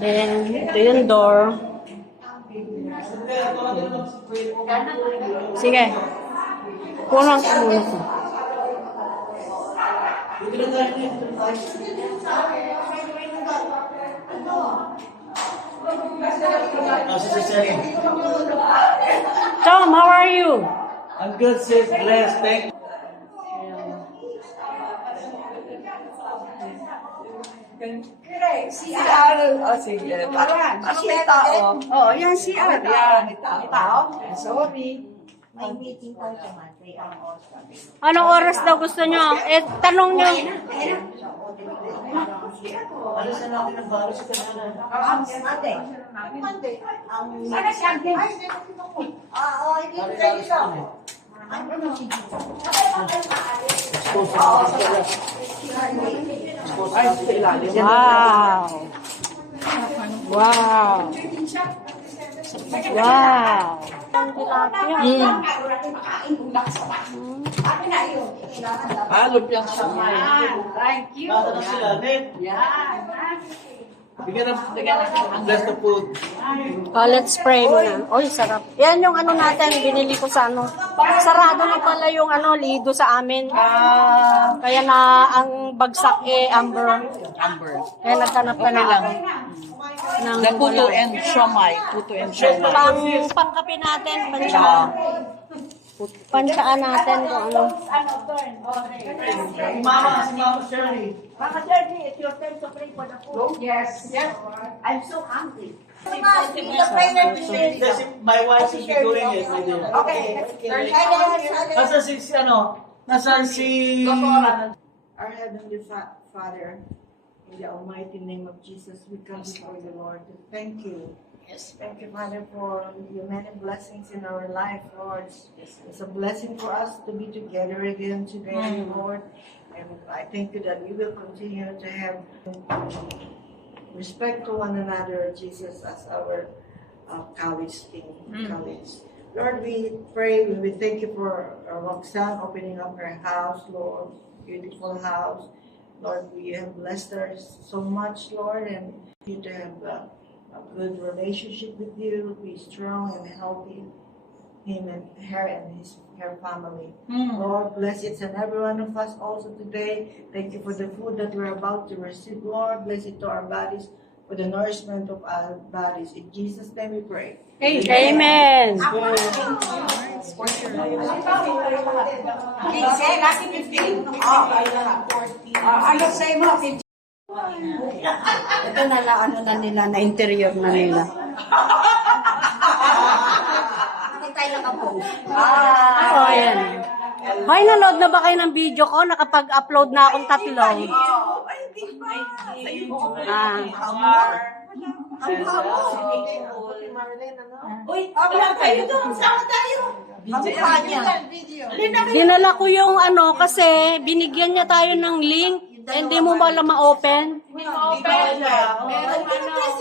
Then, ito yung door. Sige. Kulang ka muna ko. Tom, how are you? I'm good, sis. Blessed. Thank you. CR. Oh, sige. Parang may tao. Oh, yan CR. Yan, may tao. Sorry. May meeting tayo tumatay ang oras. Anong oras daw gusto nyo? Eh, tanong nyo. Ano sa natin ang baro sa kanila? Monday. Monday. Sana siya. Oo, hindi ko tayo isa. Wow. Wow. Wow. Halop yan sa may. Thank you. Bata na sila, Nate. Bigyan ng bless the food. Oh, let's pray muna. Oy, sarap. Yan yung ano natin, binili ko sa ano. Sarado na pala yung ano, lido sa amin. Kaya na ang bagsak amber. Kaya naghanap ka na ako. The puto and siomai. Puto and siomai. Pangkape natin, pansaan natin kung ano. Si Mama Shirley. Mama Shirley, it's your turn to pray for the food. Yes. Yes. I'm so hungry. Kasi my wife is doing it. Okay. Nasaan si ano? Nasaan si... Our Heavenly Father, in the almighty name of Jesus, we come before the Lord to thank you. Yes, thank you, Father, for your many blessings in our life, Lord. It's a blessing for us to be together again today, Lord. And I thank you that we will continue to have respect for one another, Jesus, as our college team. College. Lord, we pray, we thank you for Roxanne opening up her house, Lord. Beautiful house. Lord, we have blessed her so much, Lord, and you to have a good relationship with you, be strong and healthy, him and her family. Lord, bless each and every one of us also today. Thank you for the food that we're about to receive, Lord. Bless it to our bodies, for the nourishment of our bodies. In Jesus' name we pray. Amen. Ano sa'yo mo? Ito na ano na nila, na interior na nila. Tayo nakapost. Oh, yan. Hoy, nanood na ba kayo ng video ko? Nakapag-upload na akong 3. Uy, wala kayo doon. Sama tayo. Dinala ko yung ano kasi binigyan niya tayo ng link. Hindi mo pala ma-open.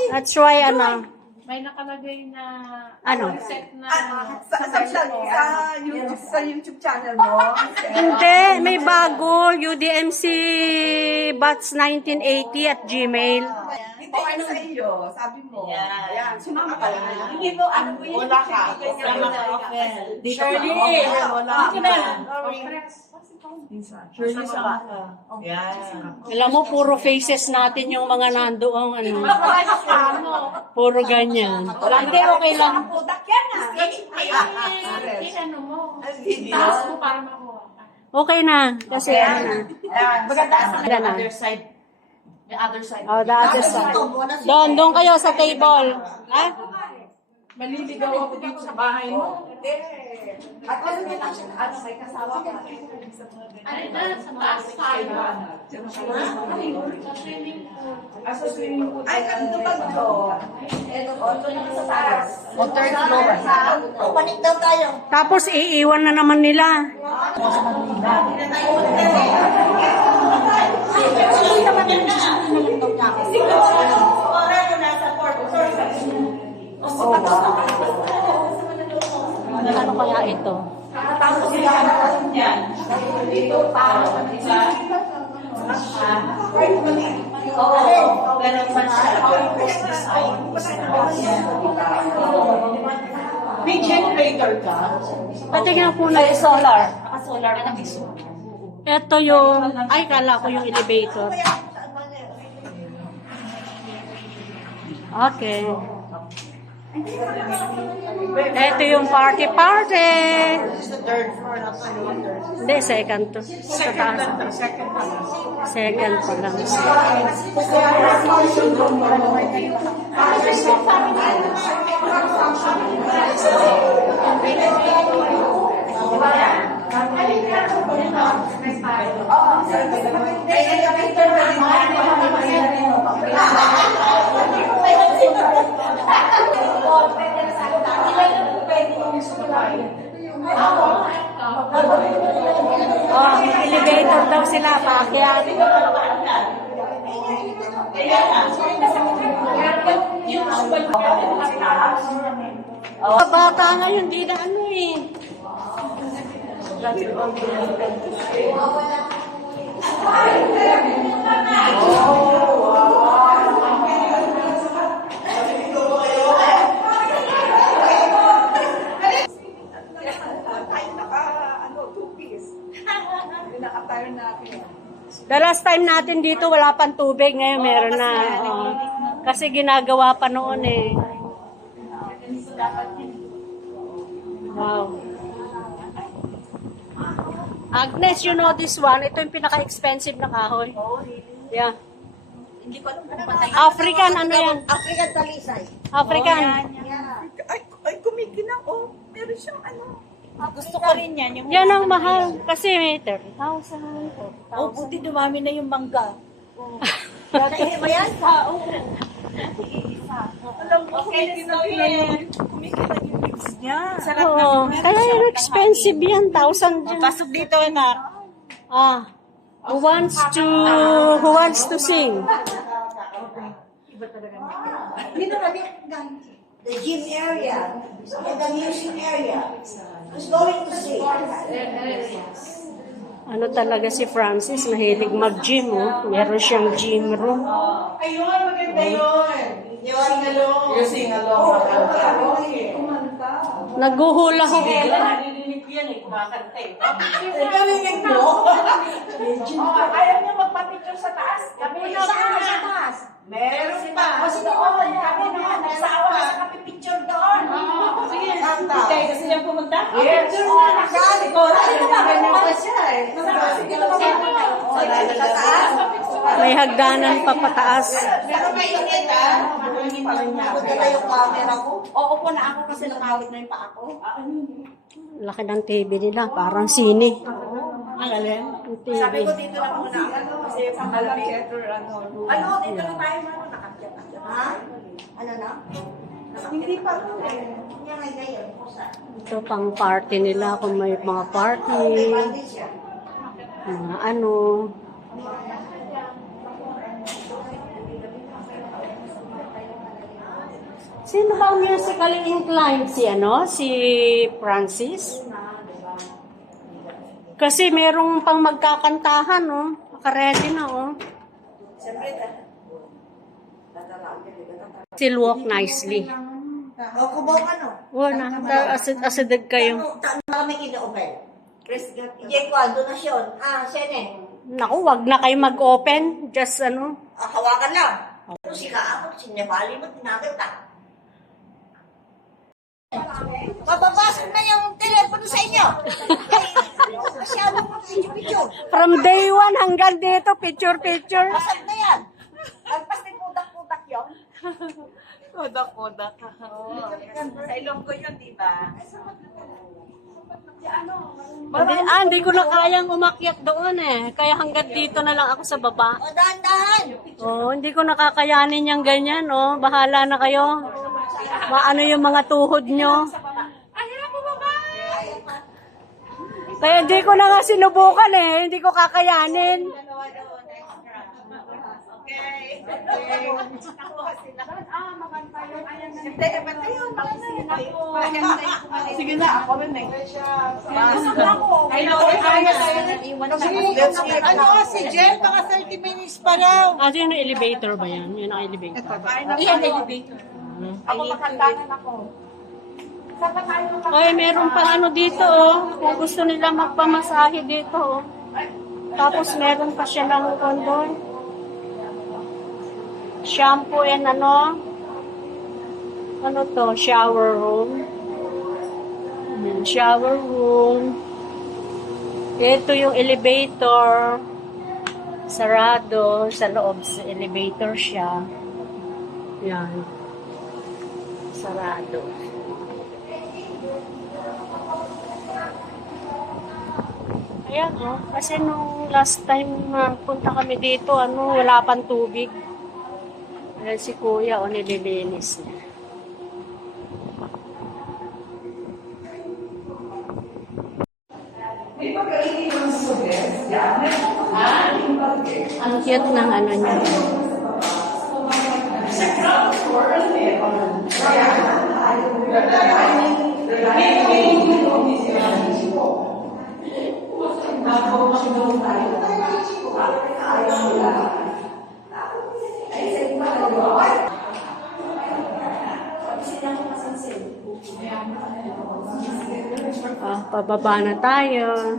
That's why May nakalagay na set na Sa YouTube channel mo. Hindi, may bago. UDMC Bots 1980 @gmail. Ito ano sa iyo, sabi mo. Yan, sumama ka lang. Hindi mo, ano mo yun? Wala ka. Shirley, wala ka. Shirley sa Yan. alam mo, puro faces natin yung mga nandoong puro ganyan. Hindi, okay lang. Pudak yan ah. ano mo. Taas mo para makuha. Okay na. Kasi ano na. Maganda Ano na. The other side. Oh, the other side. Doon kayo sa table. Ha? Maliligaw ako dito sa bahay mo. At ano may kasama ka? Ano na, sa taas tayo. Sa swimming pool. Ay, ano ba ito? Ito na sa taas. O third floor. Panik daw tayo. Tapos iiwan na naman nila. Ano kaya ito? Tapos sila dito para sa Pero sa design, may generator ka? Patingnan po na Solar. ito yung, ay kala ko yung elevator. Okay. Ito yung party. Hindi, second to. Sa taas. Second pa lang. Oh, elevator daw sila, paakyat. Bata ngayon, di na ano eh. The last time natin dito, wala pang tubig. Ngayon meron na. Kasi ginagawa pa noon eh. Wow. Agnes, you know this one? Ito yung pinaka-expensive na kahoy. Yeah. Hindi ko alam kung patay. African, ano yan? African talisay. African. Ay, kumikinang. Oh, meron siyang ano. Gusto ko rin yan. Yung Yan ang mahal. Kasi may 30,000. buti dumami na yung mangga. Dahil mo yan? Alam mo, kumikinang yung mix niya. Sarap Oo. Kaya yung expensive yan. 1,000 dyan. Pasok dito na. Who wants to sing? Dito kami, the gym area, and the music area. Who's going to sing? Ano talaga si Francis, mahilig mag-gym, oh. Meron siyang gym room. Ayun, maganda yun. You sing along. Naghuhula ho. Nadidinig yan eh, kumakanta eh. Narinig mo? Ayaw niya magpapicture sa taas. Kami na sa taas. Meron pa. Kasi doon, kami na, nagsawa na sa kapipicture doon. Sige, kanta. Kasi niya pumunta? Yes. Nakali ko. Ay, ito ba? Ganyan pa siya eh. Sa taas. May hagdanan pa pataas. Pero mainit ah. Nakapagod na yung camera ko. Oo po na ako kasi nakawit na yung paa ko. Laki ng TV nila, parang sine. Ang alin? Yung TV. Sabi ko dito na muna ako kasi pangalabi. Ano, dito na tayo mano. Nakakyat. Ha? Ano na? Hindi pa rin eh. Yan ay gayon. Ito pang party nila, kung may mga party, mga ano. Sino ba ang musically inclined? Si Francis? Kasi merong pang magkakantahan, oh. Naka-ready na, oh. Still walk nicely. O, kubaw ano? Wala, asadag kayo. Marami kina-open. Hindi ko, donasyon. Sene. Naku, wag na kayo mag-open. Just ano. Hawakan lang. Ano si Kaakot, sinabali mo, tinagad ka. Mababasag na yung telepono sa inyo. Masyado mo video. From day one hanggang dito, picture-picture. Basag na yan. Alpas din pudak-pudak yun. Kodak-kodak. Sa Ilonggo yun, di ba? Hindi ko na kayang umakyat doon eh. Kaya hanggang dito na lang ako sa baba. O, dahan-dahan. Hindi ko nakakayanin yung ganyan, oh. Bahala na kayo. Maano yung mga tuhod nyo. Kaya hindi ko na nga sinubukan eh. Hindi ko kakayanin. Okay. Nakuha sila. Maganda yun. Ayan na. Hindi, ba't ayun? Sige na, ako rin eh. Ano si Jen, mga 30 minutes pa daw. Ah, yun ang elevator ba yan? Yun ang elevator. Iyan, elevator. Ako makantanan ako. Saan ba tayo Ay, meron pa ano dito, oh. Kung gusto nila magpamasahe dito, oh. Tapos meron pa siya ng kondon. Shampoo and ano to, shower room. Shower room. Ito yung elevator. Sarado. Sa loob sa elevator siya. Yan. Sarado. Ayan, oh. Kasi nung last time na punta kami dito, wala pang tubig. Ayan si Kuya, nililinis niya. Ang cute ng ano niya. Pababa na tayo.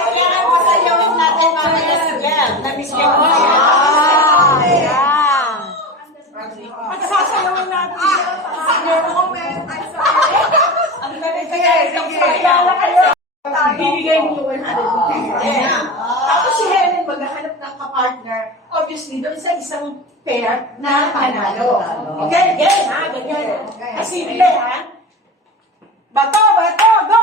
Kailangan masayawin natin mamaya si Jen. Namiss niya ko. Magsasayawin natin. Ang galing kaya. Bibigay mo yung 150. Tapos si Helen maghahanap ng kapartner. Obviously, doon sa isang pair na panalo. Okay, again, ha? Ganyan. Kasi bile, ha? Bato, go!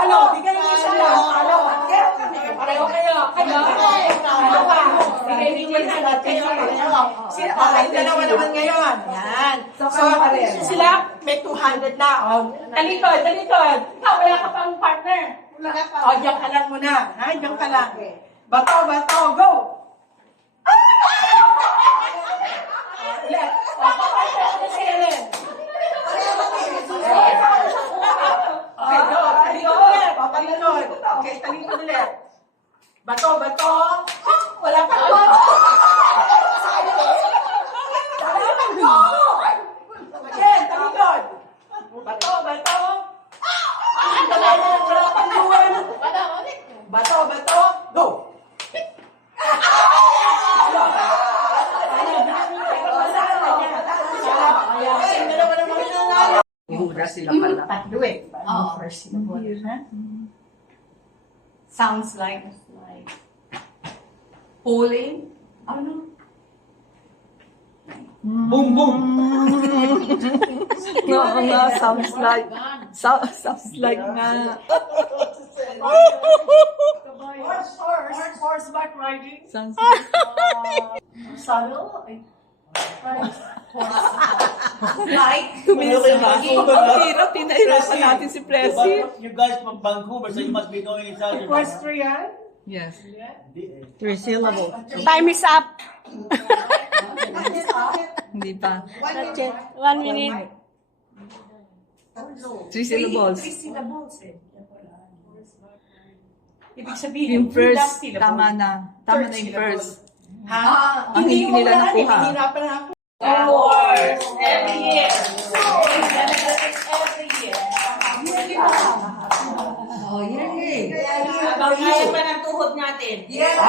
Ano? Bigay niyo isa lang. Pareho kayo. Ano pa? Bigay niyo isa lang. Sila, kayong dalawa naman ngayon. Yan. So, sila, may 200 na. Talikod. Ikaw, wala ka pang partner. Diyan ka lang muna. Ha? Diyan ka lang. Bato, go! Ulit. Si Helen. Okay, go. Talikod ulit. Talikod. Okay, talikod ulit. Bato. Wala pa. Again, talikod. Bato. Wala pa luwan. Bato. Go. Tatlo eh. First syllable. Sounds like pulling. Ano? Boom, boom. No, sounds like na. Horseback riding. Sounds like. Saddle. Ang hirap, pinahirapan natin si Presi. You guys from Vancouver, so you must be knowing each other. Equestrian. Yes. 3 syllables. Time is up. Hindi pa. 1 minute. 3 syllables. Ibig sabihin, Yung first, last syllable. tama na. Tama na yung first. Ha? Ang hindi nila nakuha. Hinihirapan ako. Of course. Every year. Abang kaya pa ng tuhod natin. Yeah.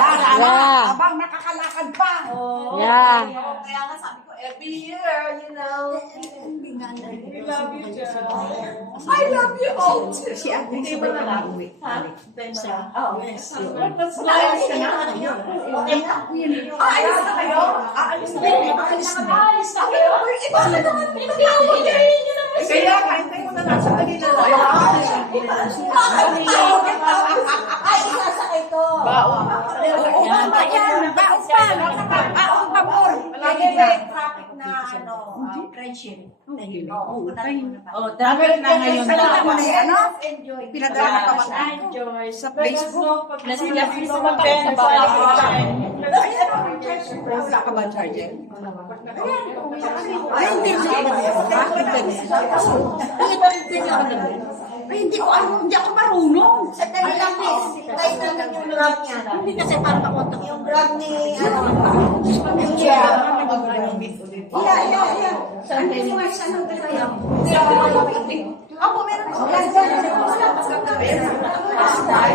Abang nakakalakad pa. Yeah. Kaya nga sabi ko, every year, you know. We love you, Jen. I love you all too. Hindi mo na lang. That's nice. Aalis na kayo? Aalis na kayo? Aalis na kayo? Bakit naman? Kaya, kahintay mo na lang sa kanila lang. Ay, isasakay ko. Baon pa. Baon pa. Baon pa. traffic na friendship. Oo, Dapat na ngayon dapat. enjoy. Pinadala ka ba? Enjoy sa Facebook. Nasi-gabi sa mga sa Wala ka ba charger? Ay, hindi ko alam, hindi ako marunong. Sandali lang, miss. Tayo namin yung grab niya. Hindi kasi parang kakontak. Yung grab ni, Sandali nga, saan ang tayo? Ako, meron.